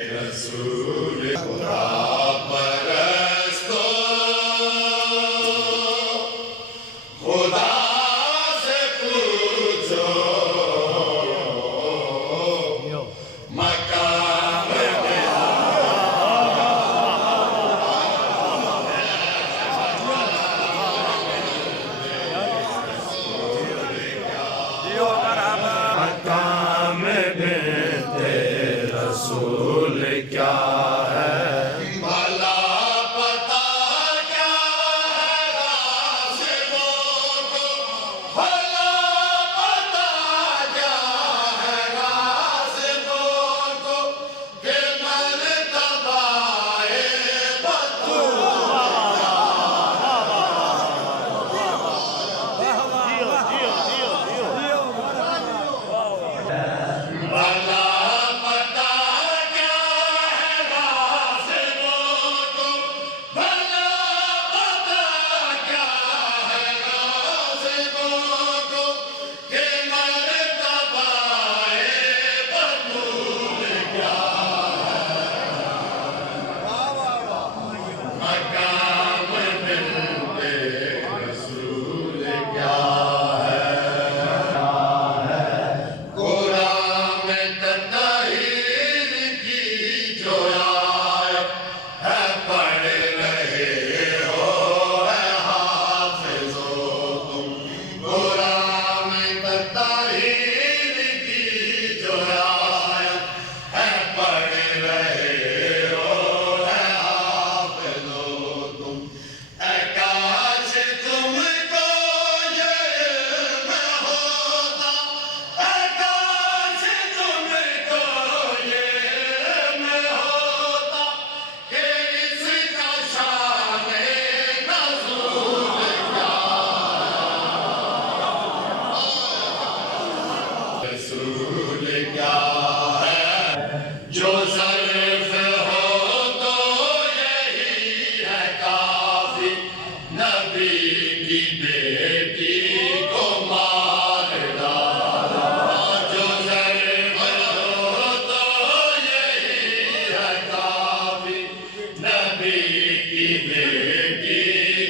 रसूल खुदा परस्तो खुदा से पूछो मकाम मकाम बिन्ते रसूल क्या है? भला पता क्या है राशिदों को, भला पता क्या है राशिदों को कि मर्तबाए भला पता क्या है राशिदों को, भला पता क्या है राशिदों को कि मर्तबाए बतूल क्या मकाम बिन्ते रसूल क्या कुरान में तताहीर की जो आयत है पढ़ रहे हो है हाफिजो तुम। कुरान में तताहीर की जो आयत है पढ़ रहे हो है हाफिजो तुम। काश तुमको ये इल्म होता, काश तुमको ये इल्म होता कि इसका शान-ए नज़ूल क्या रसूल क्या है। जो ज़र्फ़ हो तो यही है काफ़ी, नबी की बेटी को मार डाला। जो ज़र्फ़ हो तो यही है काफ़ी, नबी की बेटी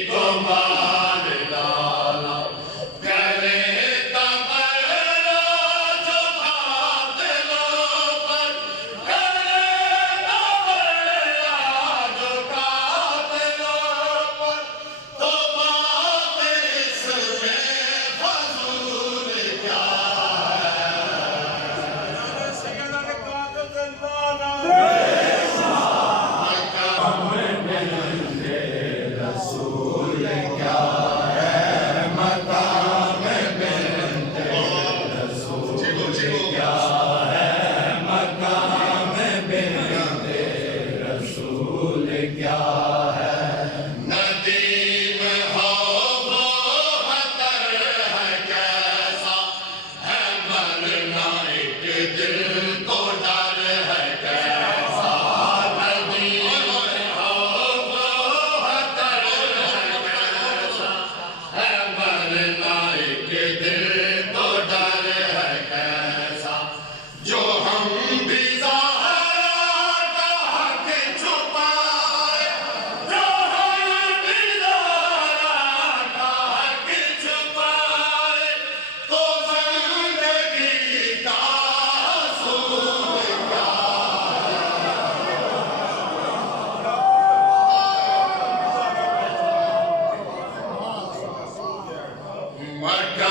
को मार डाला। करे तमन्ना जो कातिलों पर, करे तमन्ना जो कातिलों पर, तो बात इसमें फज़ूल क्या रसूल क्या है? मकाम बिन्ते रसूल क्या है? मकाम बिन्ते रसूल क्या है? नदीम हो वो खतर है कैसा, है मरना एक दिल को डर है कैसा। नदीम हो वो खतर है कैसा, है मरना एक दिल को डर है कैसा। जो हम भी ज़हरा का हक छुपाए, जो हम भी ज़हरा का हक छुपाए, तो ज़िंदगी का असूल क्या मकाम